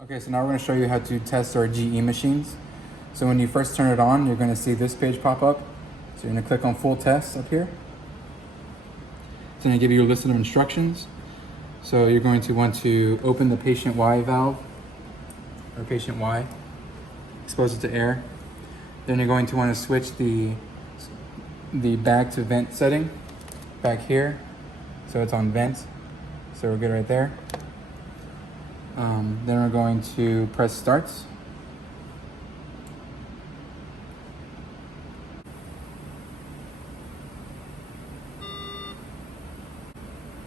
Okay, so now we're going to show you how to test our GE machines. So when you first turn it on, you're going to see this page pop up. So you're going to click on full test up here. It's going to give you a list of instructions. So you're going to want to open the patient Y valve, or patient Y, expose it to air. Then you're going to want to switch the bag to vent setting back here. So it's on vent. So we're good right there. Then we're going to press starts.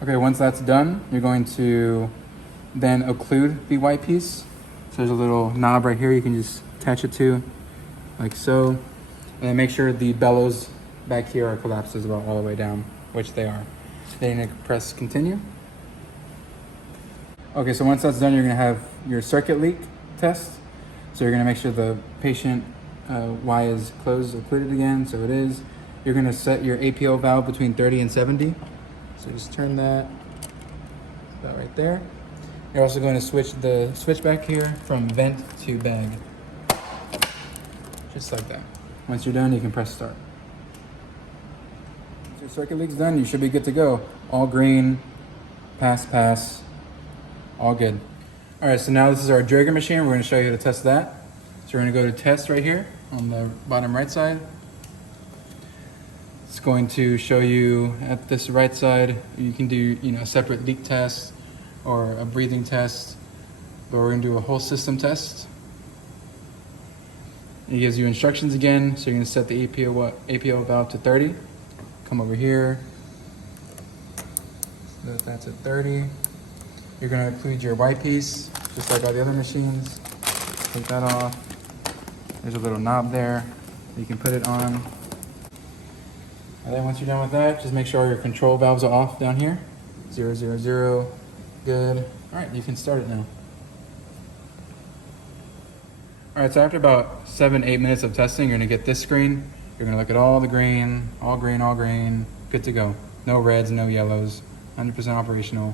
Okay, once that's done, you're going to then occlude the white piece. So there's a little knob right here you can just attach it to, like so. And then make sure the bellows back here are collapsed as well all the way down, which they are. Then you're gonna press continue. Okay, so once that's done, you're gonna have your circuit leak test. So you're gonna make sure the patient Y is closed, occluded again, so it is. You're gonna set your APO valve between 30 and 70. So just turn that right there. You're also going to switch the switch back here from vent to bag. Just like that. Once you're done, you can press start. Once your circuit leak's done, you should be good to go. All green, pass, all good. All right, so now this is our Drager machine. We're going to show you how to test that. So we're going to go to test right here on the bottom right side. It's going to show you at this right side, you can do a separate leak test or a breathing test, but we're going to do a whole system test. It gives you instructions again, so you're going to set the APO valve to 30. Come over here, so that's at 30. You're going to include your white piece, just like all the other machines. Take that off. There's a little knob there you can put it on. And then once you're done with that, just make sure your control valves are off down here. 0, 0, 0, good. All right, you can start it now. All right, so after about 7, 8 minutes of testing, you're gonna get this screen. You're gonna look at all the green, all green, good to go. No reds, no yellows, 100% operational,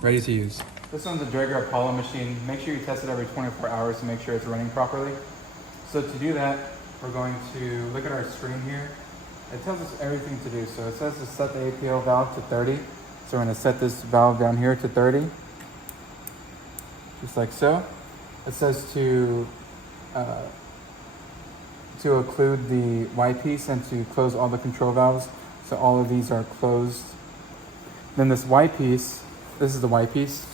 ready to use. This one's a Drager Apollo machine. Make sure you test it every 24 hours to make sure it's running properly. So to do that, we're going to look at our screen here. It tells us everything to do. So it says to set the APO valve to 30. So we're going to set this valve down here to 30. Just like so. It says to occlude the Y piece and to close all the control valves. So all of these are closed. Then this Y piece, this is the Y piece.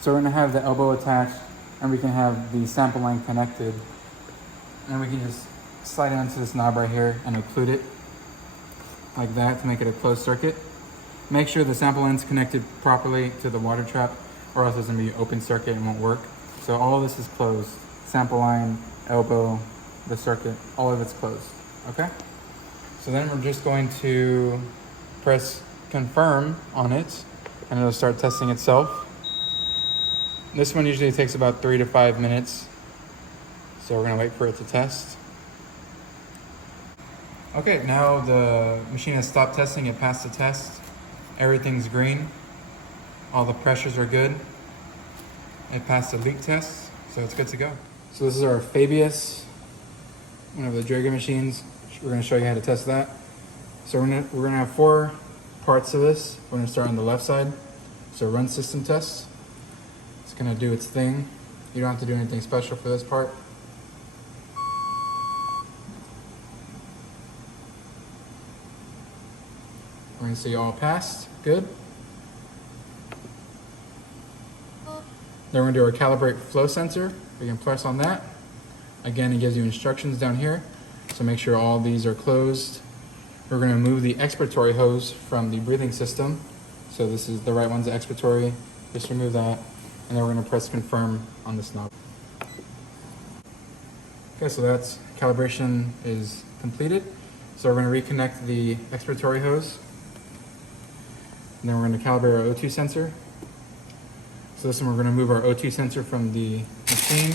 So we're going to have the elbow attached and we can have the sample line connected. And we can just slide it onto this knob right here and occlude it like that to make it a closed circuit. Make sure the sample line's connected properly to the water trap or else it's going to be an open circuit and won't work. So all of this is closed. Sample line, elbow, the circuit, all of it's closed. Okay? So then we're just going to press confirm on it and it'll start testing itself. This one usually takes about 3 to 5 minutes. So we're going to wait for it to test. Okay, now the machine has stopped testing, it passed the test. Everything's green. All the pressures are good. It passed the leak test, so it's good to go. So this is our Fabius, one of the Drager machines. We're gonna show you how to test that. So we're gonna have 4 parts of this. We're gonna start on the left side. So run system test. It's gonna do its thing. You don't have to do anything special for this part. We're going to see all passed. Good. Then we're going to do our calibrate flow sensor. We can press on that. Again, it gives you instructions down here. So make sure all these are closed. We're going to move the expiratory hose from the breathing system. So this is the right one's the expiratory. Just remove that. And then we're going to press confirm on this knob. Okay, so that's calibration is completed. So we're going to reconnect the expiratory hose. And then we're going to calibrate our O2 sensor. So this one we're going to move our O2 sensor from the machine.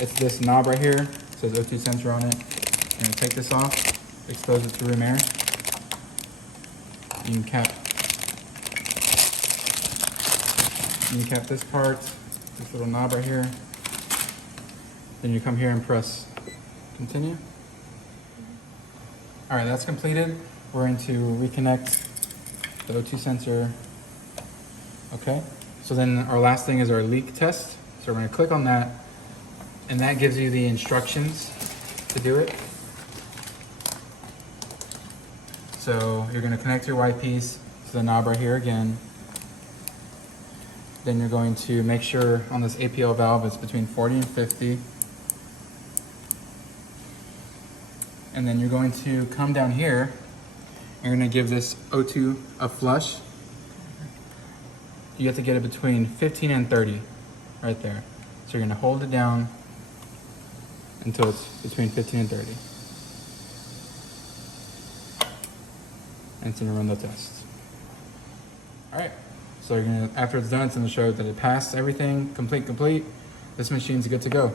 It's this knob right here. It says O2 sensor on it. We're going to take this off, expose it to room air. You can cap this part. this little knob right here. Then you come here and press continue. All right, that's completed. We're going to reconnect the O2 sensor. Okay, so then our last thing is our leak test. So we're gonna click on that, and that gives you the instructions to do it. So you're gonna connect your white piece to the knob right here again. Then you're going to make sure on this APL valve it's between 40 and 50. And then you're going to come down here. You're gonna give this O2 a flush. You have to get it between 15 and 30, right there. So you're gonna hold it down until it's between 15 and 30. And it's gonna run the test. All right, so you're gonna, after it's done, it's gonna show that it passed everything, complete. This machine's good to go.